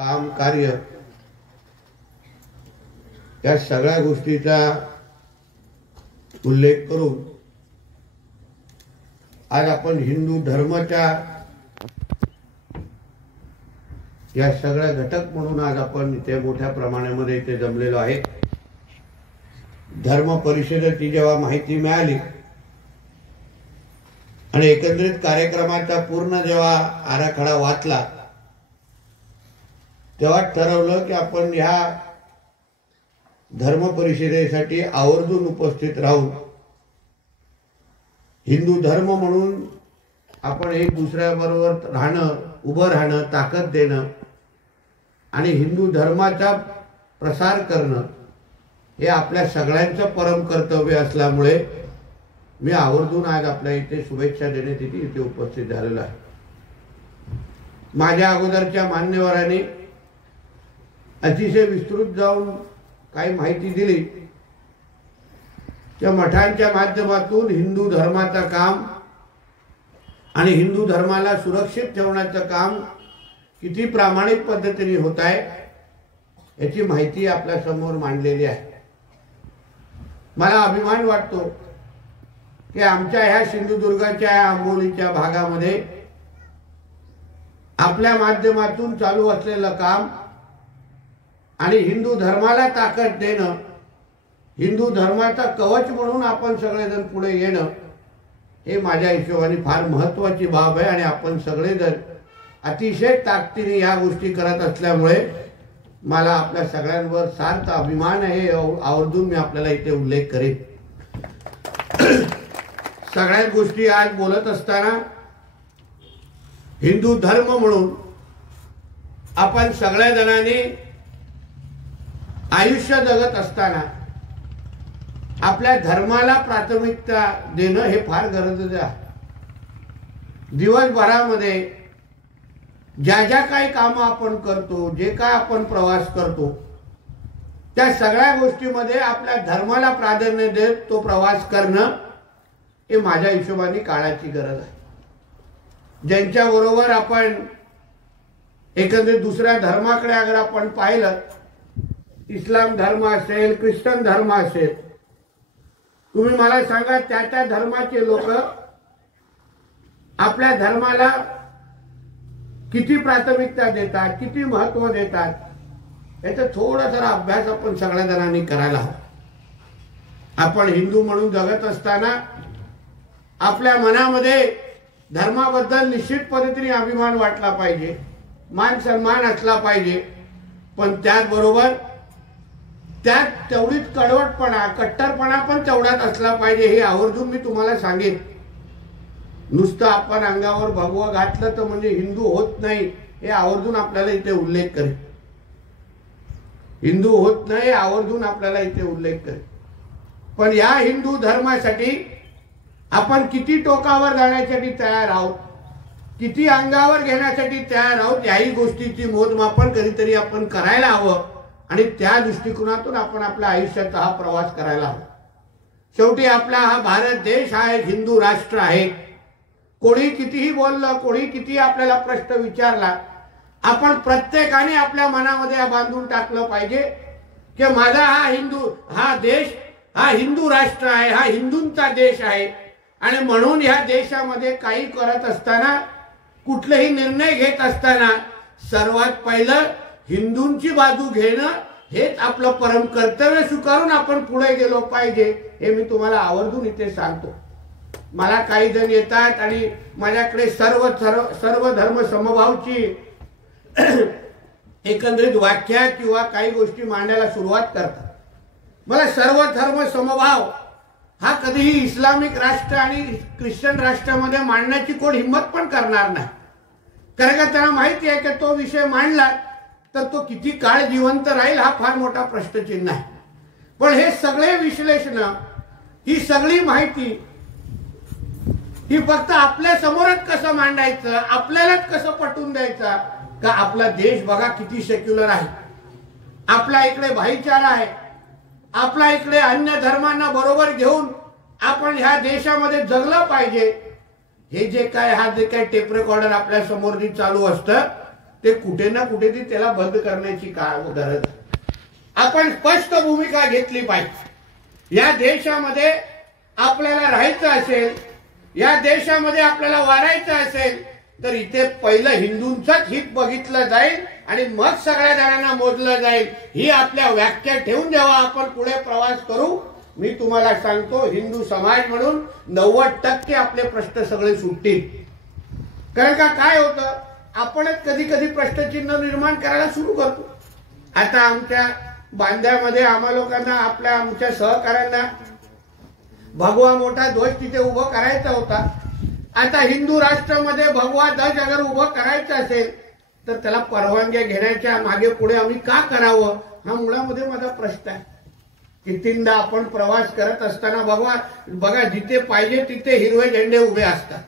काम कार्य या सगळ्या गोष्टीचा उल्लेख करून आज आपण हिंदू धर्माच्या या सगळ्या घटक म्हणून आज आपण इथे मोठ्या प्रमाणामध्ये इथे जमलेलो आहे। धर्म परिषदेची जेव्हा माहिती मिळाली आणि एकंदरीत कार्यक्रमाचा पूर्ण जेव्हा आराखडा वाचला तेव्हा ठरवलं की आपण ह्या धर्म परिषदेसाठी आवर्जून उपस्थित राहून हिंदू धर्म म्हणून आपण एक दुसऱ्याबरोबर राहणं, उभं राहणं, ताकद देणं आणि हिंदू धर्माचा प्रसार करणं हे आपल्या सगळ्यांचं परम कर्तव्य असल्यामुळे मी आवर्जून आज आपल्या इथे शुभेच्छा देण्यासाठी इथे उपस्थित झालेलो आहे। माझ्या अगोदरच्या मान्यवरांनी अतिशय विस्तृत जाऊन काही माहिती दिली। त्या मठांच्या माध्यमातून हिंदू धर्माचं काम आणि हिंदू धर्माला सुरक्षित ठेवण्याचं काम किती प्रामाणिक पद्धतीने होत आहे याची माहिती आपल्या समोर मांडलेली आहे। मला अभिमान वाटतो की आमच्या ह्या सिंधुदुर्गाच्या आंबोलीच्या भागामध्ये आपल्या माध्यमातून चालू असलेलं काम आणि हिंदू धर्माला ताकद देणं, हिंदू धर्माचा कवच म्हणून आपण सगळेजण पुढे येणं हे माझ्या हिशोबाने फार महत्त्वाची बाब आहे आणि आपण सगळेजण अतिशय ताकदीने या गोष्टी करत असल्यामुळे मला आपल्या सगळ्यांवर सार्थ अभिमान आहे। आवर्जून मी आपल्याला इथे उल्लेख करेन। सगळ्याच गोष्टी आज बोलत असताना हिंदू धर्म म्हणून आपण सगळ्या जणांनी आयुष्य जगत असताना आपल्या धर्माला प्राथमिकता देणं हे फार गरजेचं आहे। दिवसभरामध्ये ज्या ज्या काही कामं आपण करतो, जे काय आपण प्रवास करतो, त्या सगळ्या गोष्टीमध्ये आपल्या धर्माला प्राधान्य देत तो प्रवास करणं हे माझ्या हिशोबाने काळाची गरज आहे। ज्यांच्या बरोबर आपण एकंदरीत दुसऱ्या धर्माकडे अगर आपण पाहिलं, इस्लाम धर्म असेल, ख्रिश्चन धर्म असेल, तुम्ही मला सांगा त्या त्या धर्माचे लोक आपल्या धर्माला किती प्राथमिकता देतात, किती महत्त्व देतात याचा थोडा जरा अभ्यास आपण सगळ्या जणांनी करायला हवा। आपण हिंदू म्हणून जगत असताना आपल्या मनामध्ये धर्माबद्दल निश्चित पद्धतीने अभिमान वाटला पाहिजे, मान सन्मान असला पाहिजे, पण त्याचबरोबर त्यात तेवढीच कडवटपणा, कट्टरपणा पण तेवढाच असला पाहिजे हे आवर्जून मी तुम्हाला सांगेन। नुसतं आपण अंगावर भगवा घातलं तर म्हणजे हिंदू होत नाही हे आवर्जून आपल्याला इथे उल्लेख करेल। हिंदू होत नाही आवर्जून आपल्याला इथे उल्लेख करेल। पण या हिंदू धर्मासाठी आपण किती टोकावर जाण्यासाठी तयार आहोत, किती अंगावर घेण्यासाठी तयार आहोत याही गोष्टीची मोजमापन कधीतरी आपण करायला हवं आणि त्या दृष्टिकोनातून आपण आपल्या आयुष्याचा हा प्रवास करायला हवा। शेवटी आपला हा भारत देश हा एक हिंदू राष्ट्र आहे। कोणी कितीही बोललं, कोणी किती आपल्याला प्रश्न विचारला, आपण प्रत्येकाने आपल्या मनामध्ये बांधून टाकलं पाहिजे की माझा हा देश हा हिंदू राष्ट्र आहे, हा हिंदूंचा देश आहे आणि म्हणून ह्या देशामध्ये काही करत असताना, कुठलेही निर्णय घेत असताना सर्वात पहिलं हिंदूंची बाजू घेणं हेच आपलं परम कर्तव्य स्वीकारून आपण पुढे गेलो पाहिजे हे मी तुम्हाला आवर्जून इथे सांगतो। मला काही जण येतात आणि माझ्याकडे सर्व धर्म समभावची एकंदरीत व्याख्या किंवा काही गोष्टी मांडायला सुरुवात करतात। मला सर्व धर्म समभाव हा कधीही इस्लामिक राष्ट्र आणि ख्रिश्चन राष्ट्रामध्ये मांडण्याची कोण हिंमत पण करणार नाही, कारण का त्यांना माहिती आहे की तो विषय मांडला तर तो किती काळ जिवंत राहील हा फार मोठा प्रश्नचिन्ह आहे। पण हे सगळे विश्लेषण, ही सगळी माहिती ही फक्त आपल्या समोरच कसं मांडायचं, आपल्यालाच कसं पटवून द्यायचं का आपला देश बघा किती सेक्युलर आहे, आपल्या इकडे भाईचारा आहे, आपल्या इकडे अन्य धर्मांना बरोबर घेऊन आपण ह्या देशामध्ये जगलं पाहिजे। हे जे काय टेप रेकॉर्डर आपल्या समोर चालू असतं ते कुठे ना कुठेतरी त्याला बंद करण्याची गरज आहे. आपण स्पष्ट भूमिका घेतली पाहिजे. या देशामध्ये आपल्याला राहायचं असेल, या देशामध्ये आपल्याला वारायचं असेल, तर इथे पहिलं हिंदूंचंच हित बघितलं जाईल आणि मग सगळ्या जणांना मोजलं जाईल. ही आपल्या व्याख्या ठेवून जेव्हा आपण पुढे प्रवास करू, मी तुम्हाला सांगतो हिंदू समाज म्हणून 90% आपले प्रश्न सगळे सुटतील. कारण का काय होतं, आपणच कधी कधी प्रश्नचिन्ह निर्माण करायला सुरू करतो. आता आमच्या बांद्यामध्ये आम्हा लोकांना आमच्या सहकाऱ्यांना भगवा मोठा ध्वज तिथे उभं करायचा होता. आता हिंदू राष्ट्रामध्ये भगवा ध्वज अगर उभं करायचं असेल तर त्याला परवानगी घेण्याच्या मागे पुढे आम्ही का करावं, हा मुळामध्ये माझा प्रश्न आहे. कितींदा आपण प्रवास करत असताना बघा जिथे पाहिजे तिथे हिरवे झेंडे उभे असतात.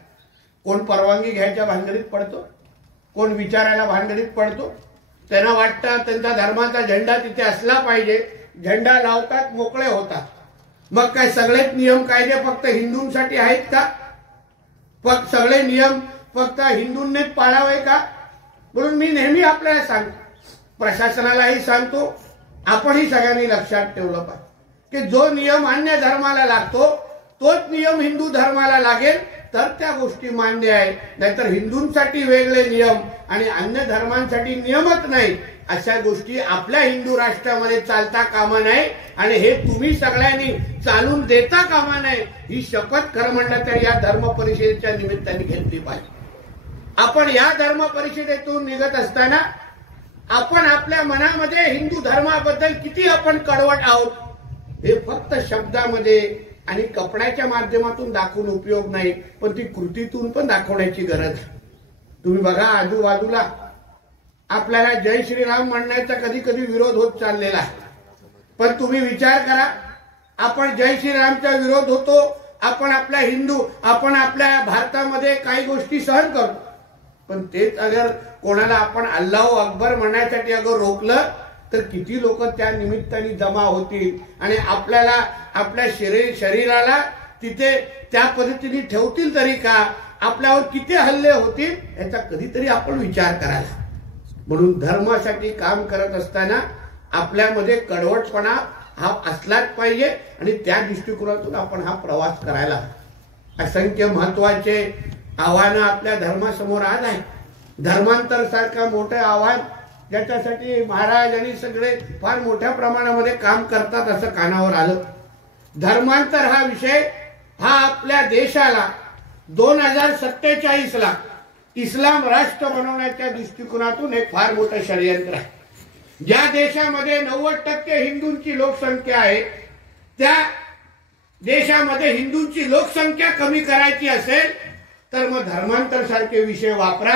कोण परवानगी घ्यायच्या भानगडीत पडतो, कोण विचारायला भानगडीत पडतो. त्यांना वाटतं त्यांचा धर्माचा झेंडा तिथे असला पाहिजे, झेंडा लावतात, मोकळे होतात. मग काय सगळेच नियम कायदे फक्त हिंदूंसाठी आहेत का? सगळे नियम फक्त हिंदूंनीच पाळावे का? म्हणून मी नेहमी आपल्याला सांगतो, प्रशासनालाही सांगतो, आपणही सगळ्यांनी लक्षात ठेवलं पाहिजे की जो नियम अन्य धर्माला लागतो तोच नियम हिंदू धर्माला लागेल तर त्या गोष्टी मान्य आहे. नाहीतर हिंदूंसाठी वेगळे नियम आणि अन्य धर्मांसाठी नियमच नाही, अशा गोष्टी आपल्या हिंदू राष्ट्रामध्ये चालता कामा नये. आणि हे तुम्ही सगळ्यांनी चालून देता कामा नये, ही शपथ खरं म्हणलं तर या धर्म परिषदेच्या निमित्ताने घेतली पाहिजे. आपण या धर्म परिषदेतून निघत असताना आपण आपल्या मनामध्ये हिंदू धर्माबद्दल किती आपण कडवट आहोत हे फक्त शब्दामध्ये आणि कपड्याच्या माध्यमातून दाखवून उपयोग नाही, पण ती कृतीतून पण दाखवण्याची गरज आहे. तुम्ही बघा आजूबाजूला आपल्याला जय श्रीराम म्हणण्याचा कधी कधी विरोध होत चाललेला आहे. पण तुम्ही विचार करा, आपण जय श्रीरामचा विरोध होतो, आपण आपल्या भारतामध्ये काही गोष्टी सहन करतो. पण तेच अगर कोणाला आपण अल्लाहू अकबर म्हणण्यासाठी अगर रोखलं तर किती लोक त्या निमित्ताने जमा होतील आणि आपल्याला आपल्या शरीराला तिथे त्या पद्धतीने ठेवतील तरी का, आपल्यावर किती हल्ले होतील याचा कधीतरी आपण विचार करायला. म्हणून धर्मासाठी काम करत असताना आपल्यामध्ये कडवटपणा हा असलाच पाहिजे आणि त्या दृष्टिकोनातून आपण हा प्रवास करायला. असंख्य महत्वाचे आव्हानं आपल्या धर्मासमोर आज आहे. धर्मांतर सारखं मोठं आव्हान ज्याच्यासाठी महाराज आणि सगळे फार मोठ्या प्रमाणामध्ये काम करतात असं कानावर आलं. धर्मांतर हा विषय हा आपल्या देशाला 2047ला इस्लाम राष्ट्र बनवण्याच्या दृष्टिकोनातून एक फार मोठं षडयंत्र आहे. ज्या देशामध्ये 90% हिंदूंची लोकसंख्या आहे त्या देशामध्ये हिंदूंची लोकसंख्या कमी करायची असेल तर मग धर्मांतर सारखे विषय वापरा,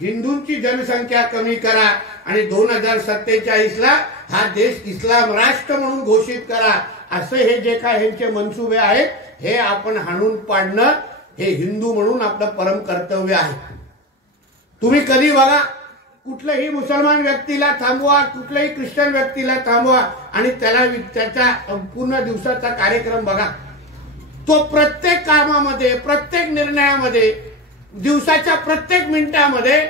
हिंदूंची जनसंख्या कमी करा आणि 2047ला हा देश इस्लाम राष्ट्र म्हणून घोषित करा. असे हे जे काय ह्यांचे मनसुबे आहेत हे आपण हाणून पाडणं हे हिंदू म्हणून आपलं परम कर्तव्य आहे. तुम्ही कधी बघा, कुठल्याही मुसलमान व्यक्तीला थांबवा, कुठल्याही ख्रिश्चन व्यक्तीला थांबवा आणि त्याचा पूर्ण दिवसाचा कार्यक्रम बघा. तो प्रत्येक कामामध्ये, प्रत्येक निर्णयामध्ये, दिवसाच्या प्रत्येक मिनिटामध्ये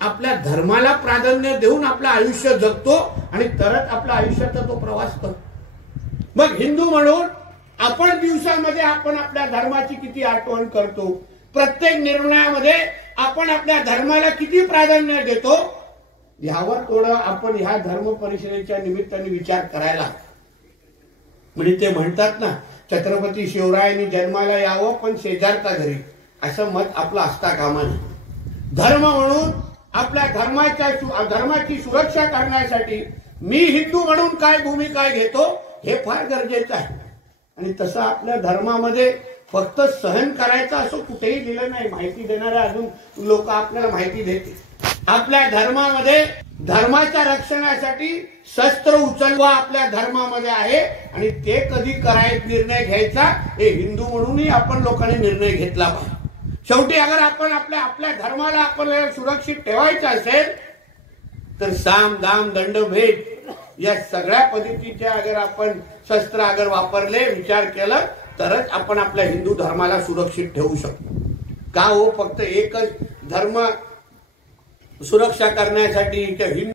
आपल्या धर्माला प्राधान्य देऊन आपलं आयुष्य जगतो आणि तरच आपल्या आयुष्याचा तो प्रवास करतो. मग हिंदू म्हणून आपण दिवसामध्ये आपण आपल्या धर्माची किती आठवण करतो, प्रत्येक निर्णयामध्ये आपण आपल्या धर्माला किती प्राधान्य देतो, यावर थोडं आपण ह्या धर्म परिषदेच्या निमित्ताने विचार करायला. म्हणजे ते म्हणतात ना, छत्रपती शिवरायांनी जन्माला यावं पण शेजारच्या घरी, असं मत आपलं असता कामा नये. धर्म म्हणून आपल्या धर्माची सुरक्षा करण्यासाठी मी हिंदू म्हणून काय भूमिका घेतो हे फार गरजेचं आहे. आणि तसं आपल्या धर्मामध्ये फक्त सहन करायचं असं कुठेही दिलं नाही. माहिती देणारे अजून लोक आपल्याला माहिती देते. आपल्या धर्मामध्ये धर्माच्या रक्षणासाठी शस्त्र उचलवा आपल्या धर्मामध्ये आहे आणि ते कधी करायचा निर्णय घ्यायचा हे हिंदू म्हणूनही आपण लोकांनी निर्णय घेतला पाहिजे. शेवटी अगर आपण आपल्या धर्माला आपल्याला सुरक्षित ठेवायचं असेल तर साम दाम दंड भेद या सगळ्या पद्धतीचे अगर आपण शस्त्र अगर वापरले, विचार केला तरच आपण आपल्या हिंदू धर्माला सुरक्षित ठेवू शकतो. का हो, फक्त एकच धर्म सुरक्षा करण्यासाठी त्या हिंदू